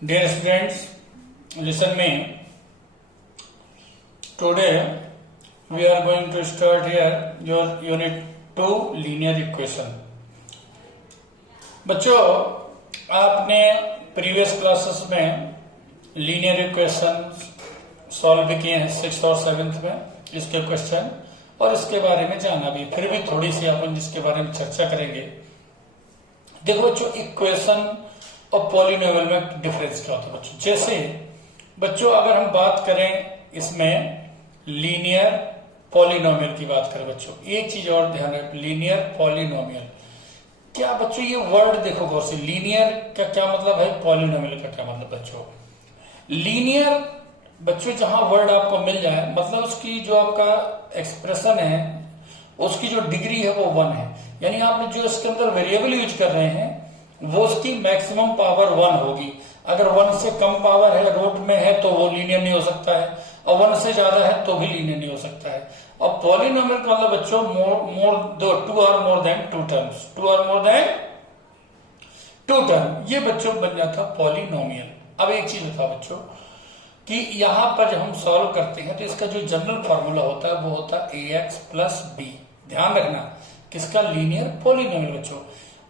Dear students, listen me. Today we are going to start here your unit 2 linear equation. बच्चों, आपने previous classes में linear equation solve किए हैं 6th और 7th में, इसके क्वेश्चन और इसके बारे में जाना भी, फिर भी थोड़ी सी अपन जिसके बारे में चर्चा करेंगे। देखो बच्चों, इक्वेशन और पॉलिनोमियल में डिफरेंस क्या होता है बच्चों। जैसे बच्चों अगर हम बात करें इसमें लीनियर पॉलिनोमियल की बात करें बच्चों, एक चीज और ध्यान रखें, लीनियर पॉलिनोमियल क्या बच्चों, ये वर्ड देखो गौर से, लीनियर का क्या मतलब है, पॉलिनोमियल का क्या मतलब बच्चों। लीनियर बच्चों जहां वर्ड आपको मिल जाए, मतलब उसकी जो आपका एक्सप्रेशन है उसकी जो डिग्री है वो 1 है, यानी आपने जो इसके अंदर वेरिएबल यूज कर रहे हैं वो उसकी मैक्सिमम पावर 1 होगी। अगर 1 से कम पावर है, रूट में है, तो वो लीनियर नहीं हो सकता है, और 1 से ज्यादा है तो भी लीनियर नहीं हो सकता है। और पॉलिनोमियल का मतलब बच्चों two or more than two terms, two or more than two term, ये बच्चों बन जाता पॉलिनोमियल। अब एक चीज बता बच्चों कि यहां पर जब हम सॉल्व करते हैं तो इसका जो जनरल फॉर्मूला होता है वो होता है ax प्लस बी। ध्यान रखना, किसका, लीनियर पॉलिनोमियल बच्चों।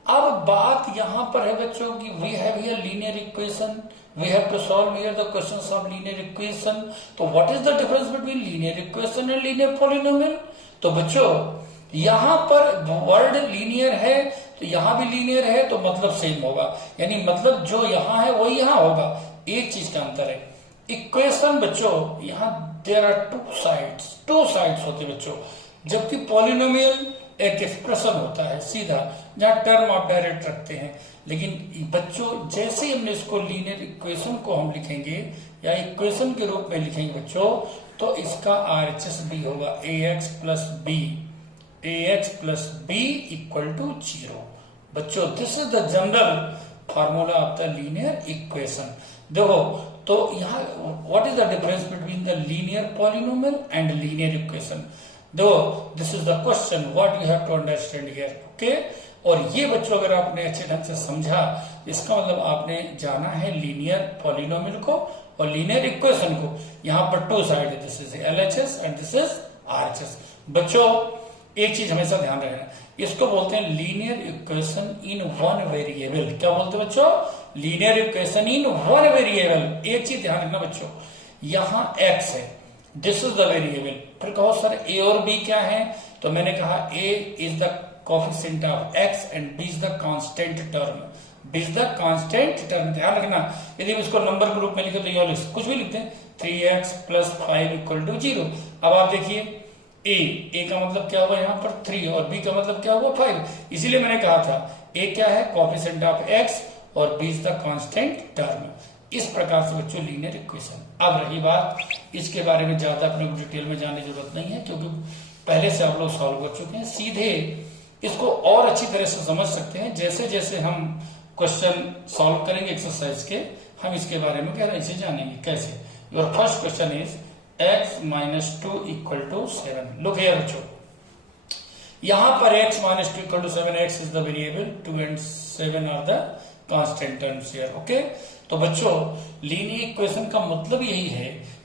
अब बात यहां पर है बच्चों कि we have here linear equation, we have to solve here the questions of linear equation. तो what is the difference between linear equation and linear polynomial. तो बच्चों यहां पर वर्ड लीनियर है तो यहां भी लीनियर है, तो मतलब सेम होगा, यानी मतलब जो यहां है वही यहां होगा। एक चीज का अंतर है, इक्वेशन बच्चों यहां देयर आर टू साइड्स होते बच्चों, जबकि पॉलिनोमियल एक एक्सप्रेशन होता है सीधा, जहां टर्म आप डायरेक्ट रखते हैं। लेकिन बच्चों जैसे ही हमने इसको लीनियर इक्वेशन को हम लिखेंगे या इक्वेशन के रूप में लिखेंगे बच्चों, तो इसका RHS भी होगा ax plus b equal to 0। बच्चों this is the general formula of the linear equation. देखो तो यहाँ what is the difference between the linear polynomial and linear equation. देखो this is the question what you have to understand here, okay. और ये बच्चों अगर आपने अच्छे ढंग से समझा, इसका मतलब आपने जाना है लीनियर पॉलिनोमियल को और लीनियर इक्वेशन को। यहाँ पर टू साइड है, this is LHS and this is RHS। बच्चों एक चीज हमेशा ध्यान रखना, इसको बोलते हैं linear equation in one variable. क्या बोलते हैं बच्चों, linear equation in one variable. एक चीज ध्यान रखना बच्चों, यहाँ x है, दिस इज द वेरिएबल। फिर कहो सर a और b क्या है, तो मैंने कहा a is the coefficient of x and b is the constant term, b is the constant term. ध्यान रखना, यदि हम इसको नंबर के रूप में लिखे तो ये कुछ भी लिखते हैं 3x प्लस 5 इक्वल टू 0। अब आप देखिए a का मतलब क्या हुआ यहाँ पर 3 और b का मतलब क्या हुआ 5, इसीलिए मैंने कहा था a क्या है, कोएफिशिएंट ऑफ x और b is the constant term. इस प्रकार से बच्चों लीनियर इक्वेशन। अब रही बात, इसके बारे में ज्यादा अपने को डिटेल में जानने की जरूरत नहीं है, क्योंकि पहले से आप लोग सॉल्व कर चुके हैं। सीधे इसको और अच्छी तरह से समझ सकते हैं जैसे जैसे हम क्वेश्चन सॉल्व करेंगे एक्सरसाइज के, हम इसके बारे में गहराई से जानेंगे। कैसे, your first question is x minus 2 equal to 7। Look here बच्चों, यहां पर x minus 2 equal to 7, x is the variable, 2 and 7 are the constant terms here, okay. तो बच्चों लीनियर इक्वेशन का मतलब यही है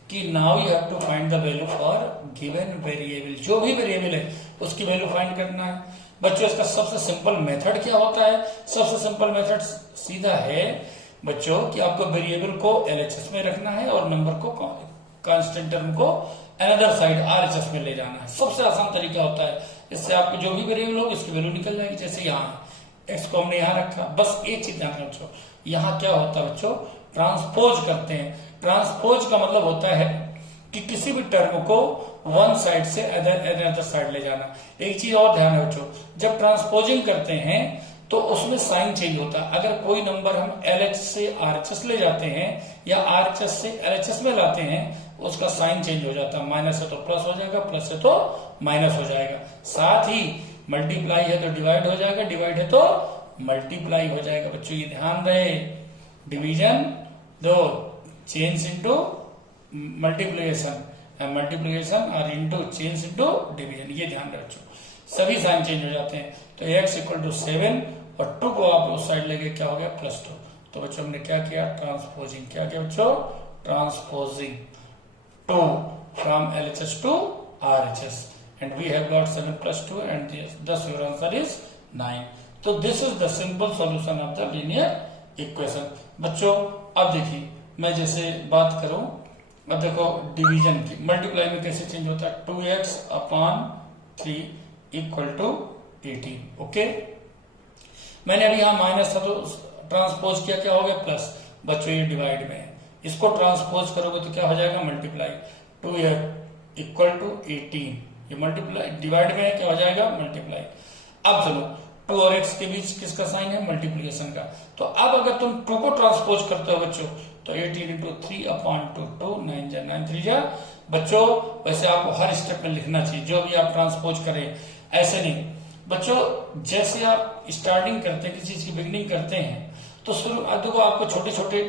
कि now you have to find the value for given variable. जो भी वेरिएबल है उसकी वैल्यू फाइंड करना है बच्चों। इसका सबसे सिंपल मेथड क्या होता है, सबसे सिंपल मेथड सीधा है बच्चों कि आपको वेरिएबल को LHS में रखना है और नंबर को, कांस्टेंट टर्म को अनदर साइड RHS में ले जाना है। सबसे आसान तरीका होता है, इससे आपको जो भी वेरिएबल हो उसकी वैल्यू निकल जाएगी। जैसे यहाँ x को हमने यहाँ रखा, बस एक चीज ध्यान रखना बच्चों, यहाँ क्या होता है बच्चों, ट्रांसपोज करते हैं। ट्रांसपोज का मतलब होता है कि किसी भी टर्म को वन साइड से अदर साइड ले जाना। एक चीज और ध्यान है बच्चों, जब ट्रांसपोजिंग करते हैं तो उसमें साइन चेंज होता है। अगर कोई नंबर हम LH से RHS ले जाते हैं या RHS से LHS में लाते हैं, उसका साइन चेंज हो जाता है, माइनस है तो प्लस हो जाएगा, प्लस है तो माइनस हो जाएगा। साथ ही मल्टीप्लाई है तो डिवाइड हो जाएगा, डिवाइड है तो मल्टीप्लाई हो जाएगा। बच्चों ये ध्यान रहे, डिवीजन दो चेंज इनटू मल्टीप्लिकेशन, मल्टीप्लिकेशन और इनटू चेंज इनटू डिवीजन, ये ध्यान रहे बच्चों, सभी साइन चेंज हो जाते हैं। तो x इक्वल टू 7 और 2 को आप उस साइड लेके क्या हो गया, +2। तो बच्चों हमने क्या किया, ट्रांसपोजिंग। क्या किया बच्चों, transposing 2 from LHS to RHS, and we have got 7 plus 2 and thus your answer is 9. तो this is the simple solution of the linear equation. बच्चों अब देखिए, मैं जैसे बात करूं, अब देखो डिवीजन की, मल्टीप्लाई में कैसे चेंज होता है, 2x upon 3 equal to 18। Okay, मैंने अभी यहाँ माइनस था तो ट्रांसपोज किया, क्या हो गया प्लस। बच्चों ये डिवाइड में है, इसको ट्रांसपोज करोगे तो क्या हो जाएगा, मल्टीप्लाई। 2x इक्वल टू 18, ये मल्टीप्लाई, डिवाइड में है, क्या हो जाएगा, मल्टीप्लाई। अब चलो 2 और x के बीच किसका साइन है, मल्टीप्लीकेशन का। तो अब अगर तुम 2 को ट्रांसपोज करते हो बच्चों, तो 18 इंटू 3 अपॉन 2, 9 जा 9 3 जा। बच्चों वैसे आपको हर स्टेप में लिखना चाहिए, जो भी आप ट्रांसपोज करें, ऐसे नहीं बच्चों। जैसे आप स्टार्टिंग करते हैं, किसी चीज की बिगिनिंग करते हैं, तो शुरू देखो आपको छोटे छोटे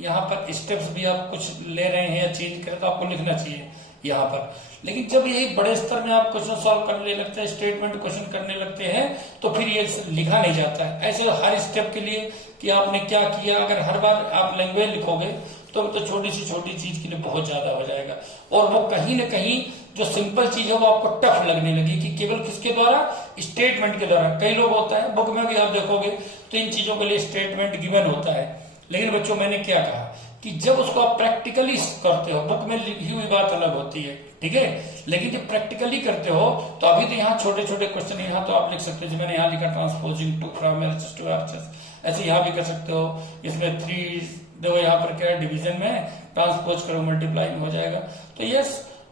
यहाँ पर स्टेप्स भी आप कुछ ले रहे हैं या चेंज करें तो आपको लिखना चाहिए यहाँ पर। लेकिन जब यही बड़े स्तर में आप क्वेश्चन सॉल्व करने लगते हैं, स्टेटमेंट क्वेश्चन करने लगते हैं, तो फिर ये लिखा नहीं जाता है। ऐसे हर स्टेप के लिए कि आपने क्या किया, अगर हर बार आप लैंग्वेज लिखोगे तो छोटी सी छोटी चीज के लिए बहुत ज्यादा हो जाएगा, और वो कहीं ना कहीं जो सिंपल चीज है वो आपको टफ लगने लगी, कि केवल किसके द्वारा, स्टेटमेंट के द्वारा। कई लोग होता है, बुक में भी आप देखोगे तो इन चीजों के लिए स्टेटमेंट गिवन होता है, लेकिन बच्चों मैंने क्या कहा कि जब उसको आप प्रैक्टिकली करते हो, बुक में लिखी हुई बात अलग होती है, ठीक है, लेकिन जब प्रैक्टिकली करते हो तो अभी तो यहाँ छोटे छोटे क्वेश्चन, यहाँ तो आप लिख सकते हो, मैंने यहाँ लिखा transposing 2 from LHS to RHS, ऐसे यहाँ भी कर सकते हो। इसमें 3 देखो यहाँ पर क्या है, डिवीजन में ट्रांसपोज करो, मल्टीप्लाई में हो जाएगा। तो yes,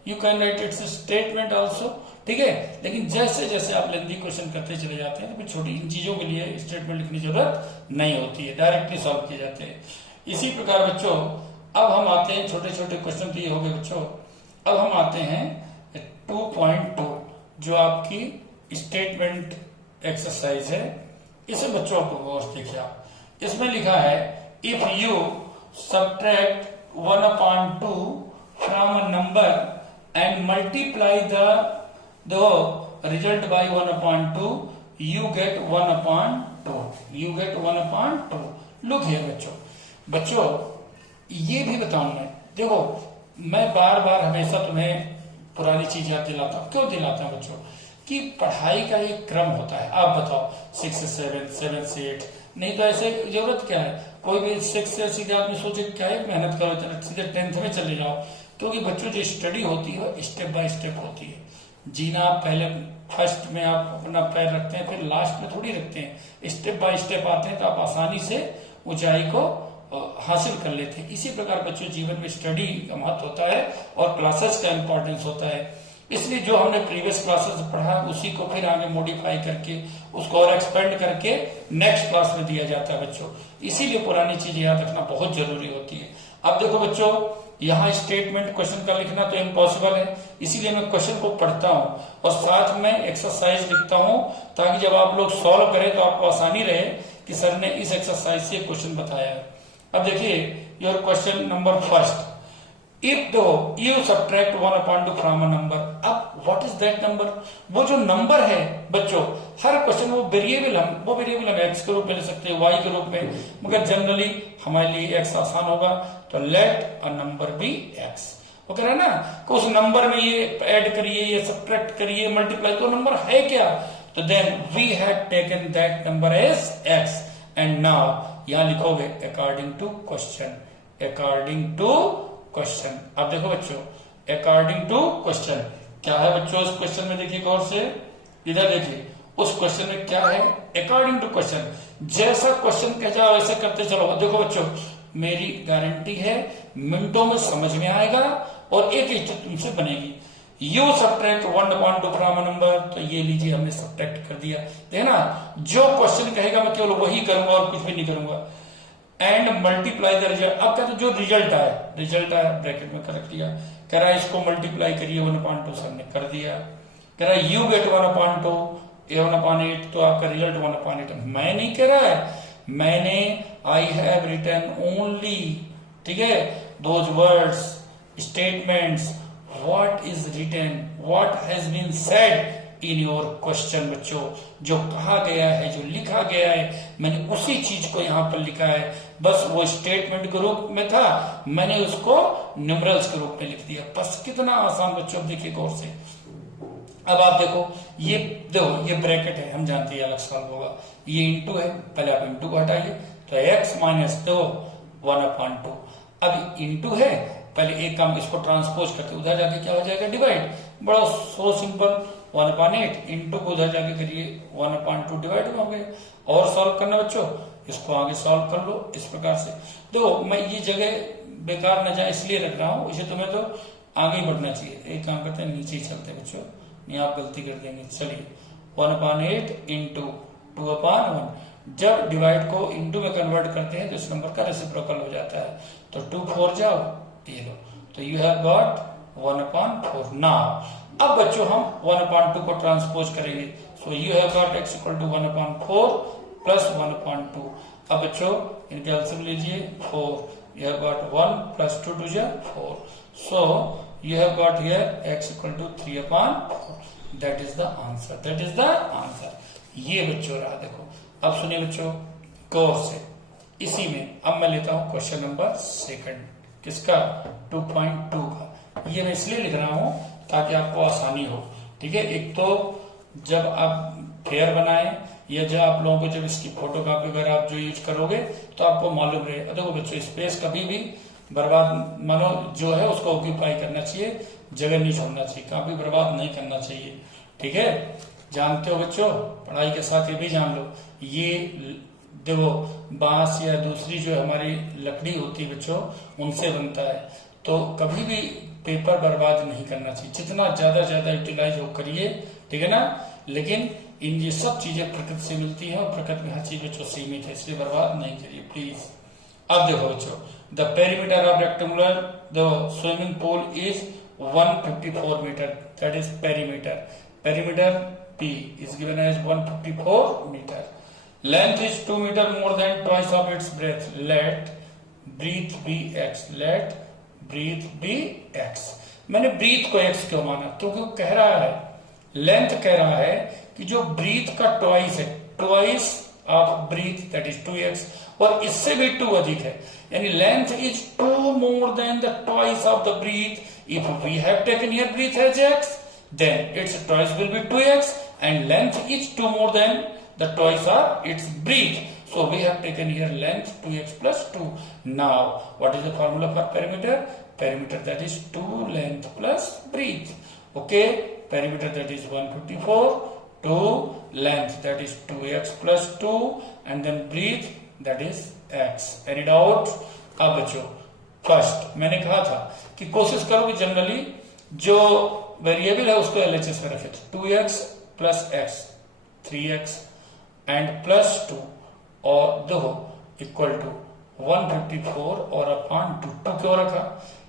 you can write it's statement also, ठीक है। लेकिन जैसे जैसे आप लेंथी क्वेश्चन करते चले जाते हैं तो फिर छोटी इन चीजों के लिए स्टेटमेंट लिखने की जरूरत नहीं होती है, डायरेक्टली सॉल्व किए जाते हैं। इसी प्रकार बच्चों अब हम आते हैं, छोटे छोटे क्वेश्चन तो ये हो गए बच्चों। अब हम आते हैं 2.2 जो आपकी स्टेटमेंट एक्सरसाइज है। इसे बच्चों को गौर से देखिए आप, इसमें लिखा है if you subtract 1/2 from a number and multiply the result by 1/2 you get 1/2, you get 1/2। Look है बच्चों ये भी बताऊं मैं, देखो मैं बार बार हमेशा तुम्हें पुरानी चीज याद दिलाता हूं। क्यों दिलाता हूं बच्चों, कि पढ़ाई का एक क्रम होता है। आप बताओ 6 से 7, 7 से 8, नहीं तो ऐसे जरूरत क्या है, कोई भी 6 से सीधे आदमी सोचे क्या है, मेहनत करो सीधे 10th में चले जाओ। क्योंकि बच्चों जो स्टडी होती है स्टेप बाय स्टेप होती है। जीना आप पहले फर्स्ट में आप अपना पैर रखते हैं, फिर लास्ट में थोड़ी रखते हैं, स्टेप बाय स्टेप आते हैं तो आप आसानी से ऊंचाई को हासिल कर लेते हैं। इसी प्रकार बच्चों जीवन में स्टडी का महत्व होता है और क्लासेस का इंपॉर्टेंस होता है। इसलिए जो हमने प्रीवियस क्लासेस पढ़ा उसी को फिर आगे मॉडिफाई करके उसको और एक्सपेंड करके नेक्स्ट क्लास में दिया जाता है बच्चों। इसीलिए पुरानी चीजें याद रखना बहुत जरूरी होती है। अब देखो बच्चों यहाँ स्टेटमेंट क्वेश्चन का लिखना तो इम्पॉसिबल है, इसीलिए मैं क्वेश्चन को पढ़ता हूँ और साथ में एक्सरसाइज लिखता हूँ, ताकि जब आप लोग सॉल्व करें तो आपको आसानी रहे कि सर ने इस एक्सरसाइज से क्वेश्चन बताया है। अब देखिए your question number first, if do you subtract 1/2 from a number. अब व्हाट इज दैट नंबर, वो जो नंबर है बच्चों, हर क्वेश्चन वो वेरिएबल हम एक्स के रूप में ले सकते हैं, वाई के रूप में, मगर जनरली हमारे लिए एक्स आसान होगा, तो let a number be x. वो कह रहा है ना कि उस नंबर में ये ऐड करिए, ये सब्ट्रैक्ट करिए, मल्टीप्लाई, तो नंबर है क्या, तो then we had taken that number as x and now यहां लिखोगे according to question, according to question. अब देखो बच्चों अकॉर्डिंग टू क्वेश्चन क्या है बच्चों, उस क्वेश्चन में देखिए गौर से, इधर देखिए उस क्वेश्चन में क्या है, अकॉर्डिंग टू क्वेश्चन। जैसा क्वेश्चन कह जाओ वैसे करते चलो। देखो बच्चों मेरी गारंटी है मिनटों में समझ में आएगा और एक स्टेप तुमसे बनेगी। You subtract 1/2 from a number, तो ये लीजिए हमने सब्ट्रैक्ट कर दिया। देखना जो क्वेश्चन कहेगा मैं केवल वही करूंगा और कुछ भी नहीं करूंगा। एंड मल्टीप्लाई द रिजल्ट, अब कहते जो रिजल्ट आया ब्रैकेट में कर दिया। कह रहा है इसको मल्टीप्लाई करिए 1/2 से, हमने कर दिया। कह रहा है यू गेट 1/2 1/8, तो आपका रिजल्ट 1/8। मैं नहीं कह रहा है, मैंने आई हैव रिटन ओनली, ठीक है, those words statements, what is written, what has been said in your question. बच्चों जो कहा गया है, जो लिखा गया है, मैंने उसी चीज को यहाँ पर लिखा है। बस वो स्टेटमेंट के रूप में था, मैंने उसको न्यूमरल्स के रूप में लिख दिया। बस कितना आसान बच्चों, देखिए गौर से। अब आप देखो, ये ब्रैकेट है, हम जानते हैं अलग सॉल्व होगा। ये इंटू है, पहले आप इंटू को हटाइए, तो x माइनस 1/2। अब इंटू है, पहले एक काम इसको ट्रांसपोज करके उधर जाके क्या हो जाएगा, डिवाइड। बड़ा सो सिंपल, 1/8 इंटू को उधर जाके करिए 1/2 डिवाइड हो गया। और सॉल्व करना बच्चों, इसको आगे सॉल्व कर लो इस प्रकार से। देखो मैं ये जगह बेकार न जाए इसलिए रख रहा हूं, इसे तुम्हें तो आगे बढ़ना चाहिए। एक काम करते हैं, नीचे ही चलते बच्चों, नहीं आप गलती कर देंगे। चलिए 1/8 इंटू 2/1। जब डिवाइड को इंटू में कन्वर्ट करते हैं तो इस नंबर का रेसिप्रोकल हो जाता है। तो 2 4 जाओ, ये लो, तो यू हैव गॉट 1/4। नाउ अब बच्चों हम 1/2 को ट्रांसपोज करेंगे। So you have got x equal to 1/4 plus 1/2। अब बच्चों इनके एलसीएम लीजिए 4, you have got 1 plus 2 to the 4. So you have got here x equal to 3/4. That is the answer. That is the answer. ये बच्चों रहा। देखो अब सुनिए बच्चों गौर से, इसी में अब मैं लेता हूं क्वेश्चन नंबर 2, किसका 2.2 का। ये मैं इसलिए लिख रहा हूं ताकि आपको आसानी हो, ठीक है। एक तो जब आप फेयर बनाए या जब आप लोगों को जब इसकी फोटो कॉपी वगैरह आप जो यूज करोगे तो आपको मालूम रहे। देखो बच्चों स्पेस कभी भी बर्बाद मानो जो है उसको ऑक्यूपाई करना चाहिए, जगह नहीं छोड़ना चाहिए, काफी बर्बाद नहीं करना चाहिए, ठीक है। जानते हो बच्चों, पढ़ाई के साथ ये भी जान लो, ये देखो बांस या दूसरी जो हमारी लकड़ी होती है बच्चों, उनसे बनता है। तो कभी भी पेपर बर्बाद नहीं करना चाहिए, जितना ज्यादा यूटिलाइज हो करिए, ठीक है ना। लेकिन इन ये सब चीजें प्रकृति से मिलती है और प्रकृति में हर चीज बच्चों सीमित है, इसलिए बर्बाद नहीं करिए प्लीज। अब देखो बच्चों, the perimeter of rectangular the swimming pool is 154 meter, that is perimeter. Perimeter P is given as 154 meter. Length is 2 meter more than twice of its breadth. Let breadth be x. Let breadth be x. मैंने breathe को x क्यों माना, क्योंकि वो कह रहा है, length कह रहा है कि जो ब्रीथ का ट्वाइस है, twice of breadth that is 2x, और इससे भी 2 अधिक है, यानी length is 2 more than the twice of the breadth. If we have taken here breadth as x, then its twice will be 2x, and length is 2 more than the twice of its breadth. So we have taken here length 2x plus 2. Now what is the formula for perimeter? Perimeter that is 2 length plus breadth. Okay, perimeter that is 154, 2 length that is 2x plus 2, and then breadth that is x. Any doubt? अब बच्चों first मैंने कहा था कि कोशिश करो कि generally जो वेरिएबल है उसको एलएचएस में रखे। 2x plus x 3x and plus 2 और देखो इक्वल टू 154 और अपॉन 2 क्यों रखा,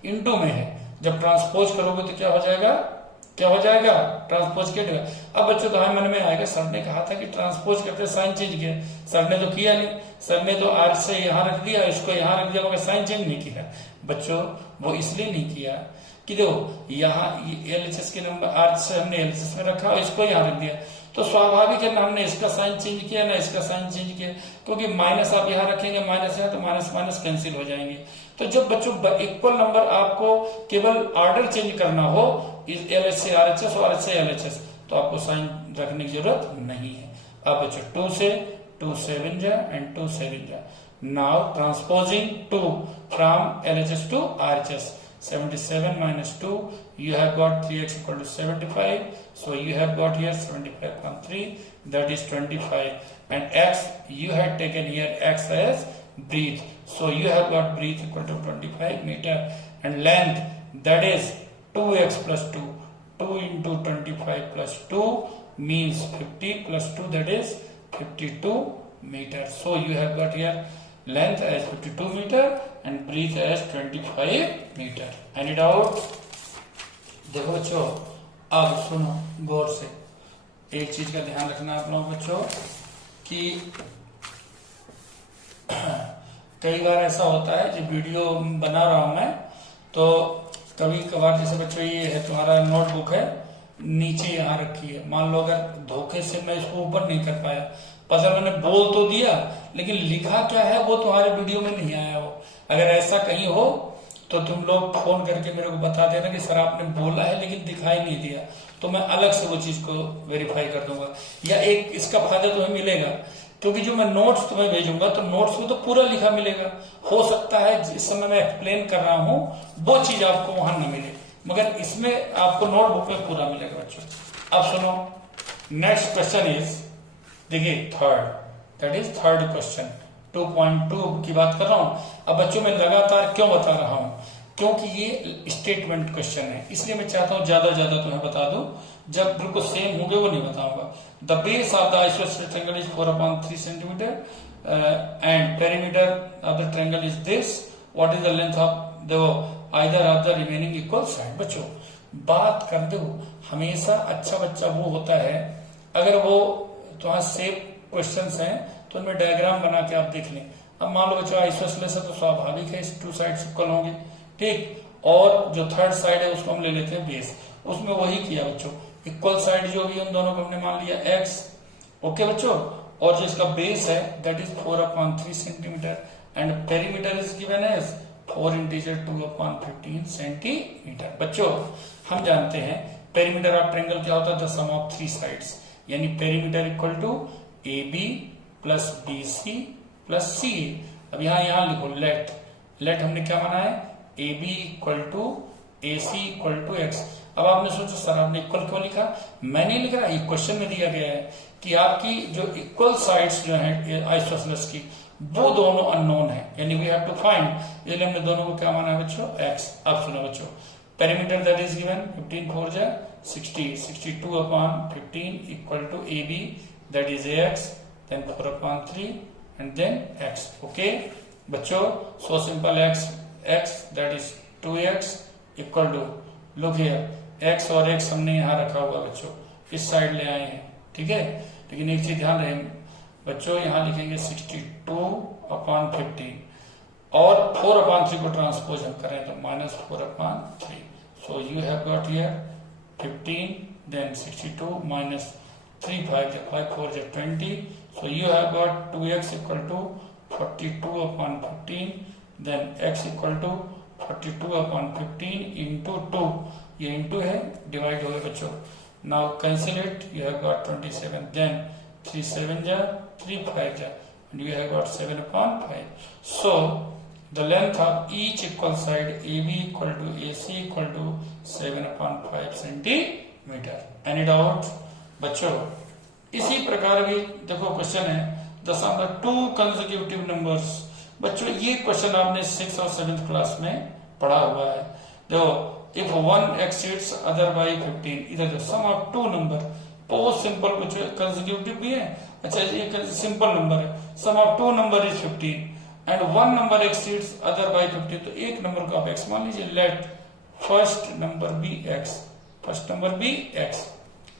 इनटू में है। जब ट्रांसपोज करोगे तो क्या हो जाएगा, क्या हो जाएगा, ट्रांसपोज किया। अब बच्चों तो मन में आएगा, सर ने कहा था कि ट्रांसपोज करते साइन चेंज किया, सर ने तो किया नहीं, सर ने तो आर से यहां रख दिया, इसको यहां रख दिया, मगर साइन चेंज नहीं किया। बच्चों वो इसलिए नहीं किया कि देखो यहाँ एलएचएस के नंबर आर से हमने एलएचएस में रखा और इसको यहाँ रख दिया, तो स्वाभाविक है ना हमने इसका साइन चेंज किया ना इसका साइन चेंज किया, क्योंकि माइनस आप यहाँ रखेंगे, माइनस यहाँ, तो माइनस माइनस कैंसिल हो जाएंगे। तो जब बच्चों इक्वल नंबर आपको केवल ऑर्डर चेंज करना हो, एलएच से आरएचएस और आरएच से एलएचएस, तो आपको साइन रखने की जरूरत नहीं है। अब बच्चों 2 से 2 7 जा एंड 2 7 जा। Now transposing 2 from LHS to RHS, 77 minus 2, you have got 3x equal to 75, so you have got here 75.3, that is 25, and x you had taken here x as breadth, so you have got breadth equal to 25 meter, and length that is 2x plus 2, 2 into 25 plus 2 means 50 plus 2, that is 52 meter. So you have got here length as 52 meter and breadth as 25 meter. Any doubt? देखो बच्चों अब सुनो गौर से, एक चीज का ध्यान रखना आप लोगों बच्चों कि कई बार ऐसा होता है जब वीडियो बना रहा हूं मैं, तो कभी कभार जैसे बच्चों ये है तुम्हारा नोटबुक है, नीचे यहाँ रखी है। मान लो अगर धोखे से मैं इसको ऊपर नहीं कर पाया, पजल मैंने बोल तो दिया लेकिन लिखा क्या है वो तुम्हारे वीडियो में नहीं आया हो, अगर ऐसा कहीं हो तो तुम लोग फोन करके मेरे को बता देना कि सर आपने बोला है लेकिन दिखाई नहीं दिया, तो मैं अलग से वो चीज को वेरीफाई कर दूंगा। या एक इसका फायदा तुम्हें मिलेगा क्योंकि जो मैं नोट्स तुम्हें भेजूंगा तो नोट्स में तो पूरा लिखा मिलेगा। हो सकता है जिस समय मैं एक्सप्लेन कर रहा हूं वो चीज आपको वहां न मिले, मगर इसमें आपको नोटबुक में पूरा मिलेगा बच्चों। अब सुनो, नेक्स्ट क्वेश्चन इज, देखिए third, that is third question 2.2 की बात कर रहा हूं। अब बच्चों मैं लगातार क्यों बता रहा हूं, क्योंकि ये स्टेटमेंट क्वेश्चन है, इसलिए मैं चाहता हूं ज्यादा तुम्हें बता दूं। जब बिल्कुल सेम होंगे वो नहीं बताऊंगा। The base of the isosceles triangle is 4/3 centimeter and perimeter of the triangle is this, what is the length of the either of the remaining equal side. बच्चों बात कर दो, हमेशा अच्छा बच्चा वो होता है अगर वो तुम्हारा सेम क्वेश्चंस हैं तो उनमें डायग्राम बना के आप देख लें। अब मान लो बच्चों आइसोसेलेस है तो स्वाभाविक है इस टू साइड्स इक्वल होंगे, ठीक। और जो थर्ड साइड है उसको हम ले लेते हैं बेस, उसमें वही किया बच्चों, इक्वल साइड जो भी उन दोनों को हमने मान लिया x, ओके बच्चों। और जो इसका बेस है that is 4/3 centimeter and perimeter is given as 4 integer 2/15 centimeter. बच्चों हम जानते हैं पेरीमीटर ऑफ ट्रायंगल क्या होता है, the sum of three sides, यानी perimeter equal to AB plus BC plus CA। अब यहाँ लिखो लेट हमने क्या माना है, AB equal to AC equal to x। अब आपने सोचा सर आपने इक्वल क्यों लिखा, मैंने लिख रहा, ये क्वेश्चन में दिया गया है कि आपकी जो इक्वल साइड्स जो है आइसोसेलेस की वो दोनों अननोन है, यानी वी हैव टू फाइंड, इसलिए हमने दोनों को क्या माना है बच्चों, x। अब सुनो बच्चों, पेरीमीटर दैट इज गिवन 15 4 जा 60, 62/15 equal to AB that is AX, then 4/3 and then x, okay बच्चों। so simple x that is 2x equal to, look here x और x हमने यहाँ रखा हुआ बच्चों, इस साइड ले आए हैं, ठीक है। लेकिन एक चीज ध्यान रहे बच्चों, यहाँ लिखेंगे 62/15 और 4/3 को ट्रांसपोज हम करें तो -4/3। so you have got here 15 then 62 minus 3 5 5 4 20, so you have got 2x equal to 42/15, then x equal to 42/15 into 2, ये into है, डिवाइड हो गया बच्चों। now cancel it, you have got 27, then 3 7 जा 3 5 जा and you have got 7/5। so the length of each equal side AB equal to AC equal to 7/5 centimeter. Any doubt बच्चों? इसी प्रकार भी देखो क्वेश्चन है the sum of two consecutive numbers. बच्चों ये क्वेश्चन आपने 6th और 7th क्लास में पढ़ा हुआ है। देखो if one exceeds other by 15, इधर जो सम ऑफ टू नंबर, बहुत सिंपल बच्चों, कंसेक्यूटिव भी है। अच्छा ये सिंपल नंबर है, sum of two number is 15 and one number exceeds other by 15, तो एक नंबर को आप x मान लीजिए। Let first number be x, first number be x,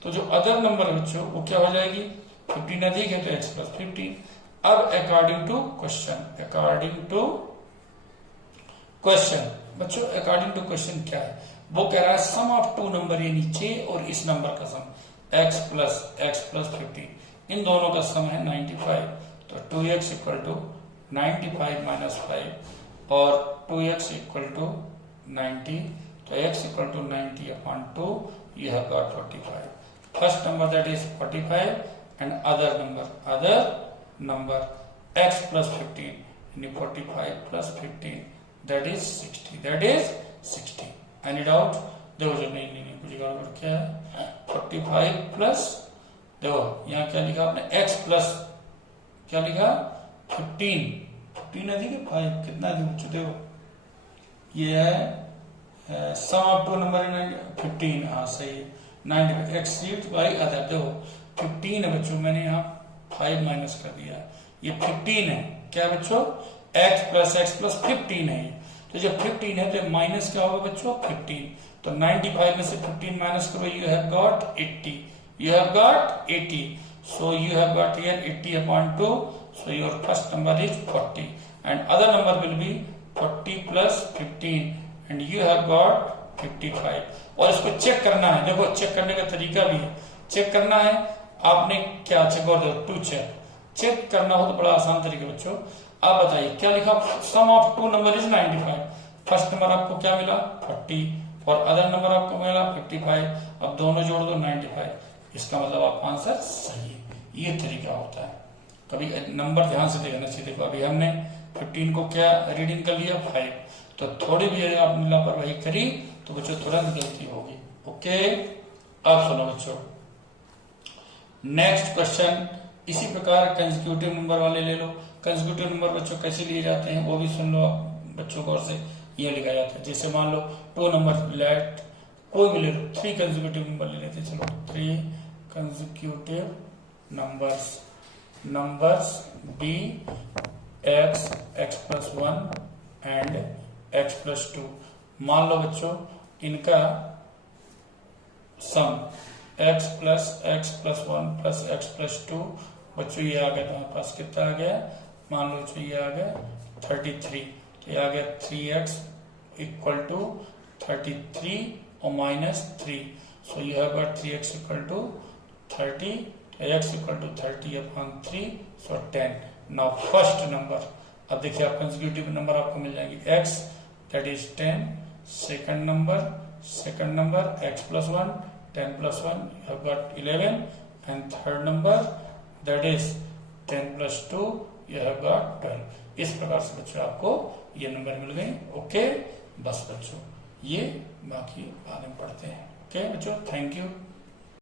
तो जो अदर नंबर है बच्चों वो क्या हो जाएगी, 15 अधिक है तो x प्लस 15। अब अकॉर्डिंग टू क्वेश्चन, बच्चों अकॉर्डिंग टू क्वेश्चन क्या है, वो कह रहा है सम ऑफ टू नंबर, ये नीचे और इस नंबर का सम x प्लस 15, इन दोनों का सम है 95, तो 2x इक्वल टू 95 माइनस 5 और 2x इक्वल टू 90, तो x equal to 90/2, you have got 45. First number that is 45 and other number x plus 15, and 45 plus 15 that is 60, Any doubt? देखो जो नहीं कुछ गड़बड़ क्या है, 45 प्लस देखो यहाँ क्या लिखा आपने x प्लस क्या लिखा 15 अधिक है 5, कितना अधिक बच्चों, देखो ये है सम ऑफ टू नंबर 15, हाँ सही है 95 एक्सीड बाई अदर। देखो 15 है बच्चों, मैंने यहाँ 5 माइनस कर दिया, ये 15 है क्या बच्चों, x प्लस 15 है ये, तो जब 15 है तो माइनस क्या होगा बच्चों 15, तो 95 में से 15 माइनस करो, you have got 80, so you have got here 80/2, so your first number is 40 and other number will be 40 plus 15 and you have got 55 और इसको चेक करना है। देखो चेक करने का तरीका भी है, चेक करना है आपने क्या चेक और टू चेक करना हो तो बड़ा आसान तरीका बच्चों। आप बताइए क्या लिखा, sum of two number is 95। First number आपको क्या मिला 40 और अदर नंबर आपको मिला 55। अब दोनों जोड़ दो 95, इसका मतलब आपका आंसर सही है। ये तरीका होता है। कभी नंबर ध्यान से देखना चाहिए। देखो अभी हमने 15 को क्या रीडिंग कर लिया 5, तो थोड़ी भी आपने लापरवाही करी तो बच्चों तुरंत गलती होगी। ओके अब सुनो बच्चों नेक्स्ट क्वेश्चन। इसी प्रकार कंसेक्यूटिव नंबर वाले ले लो। कंसेक्यूटिव नंबर बच्चों कैसे लिए जाते हैं वो भी सुन लो बच्चों गौर से। ये लिखा जाता है जैसे मान लो 2 नंबर लेट कोई भी ले लो, 3 कंसेक्यूटिव नंबर ले लेते। चलो 3 consecutive numbers be x plus 1 and x plus 2। मान लो बच्चों इनका sum x plus 1 plus x plus 2। बच्चों ये आ गया तुम्हारे पास कितना आ गया, मान लो बच्चों ये आ गया 33। तो ये आ गया 3x इक्वल टू 33 और minus 3। So you have got 3x equal to 30, x equal to 30 upon 3, so 10। Now first number, अब देखिए आप कंसेक्यूटिव नंबर आपको मिल जाएंगे x that is 10, second number x plus 1, 10 plus 1 you have got 11, and third number that is 10 plus 2 you have got 12। इस प्रकार से बच्चों आपको ये नंबर मिल गए। ओके बस बच्चों ये बाकी बाद में पढ़ते हैं। ओके बच्चों थैंक यू।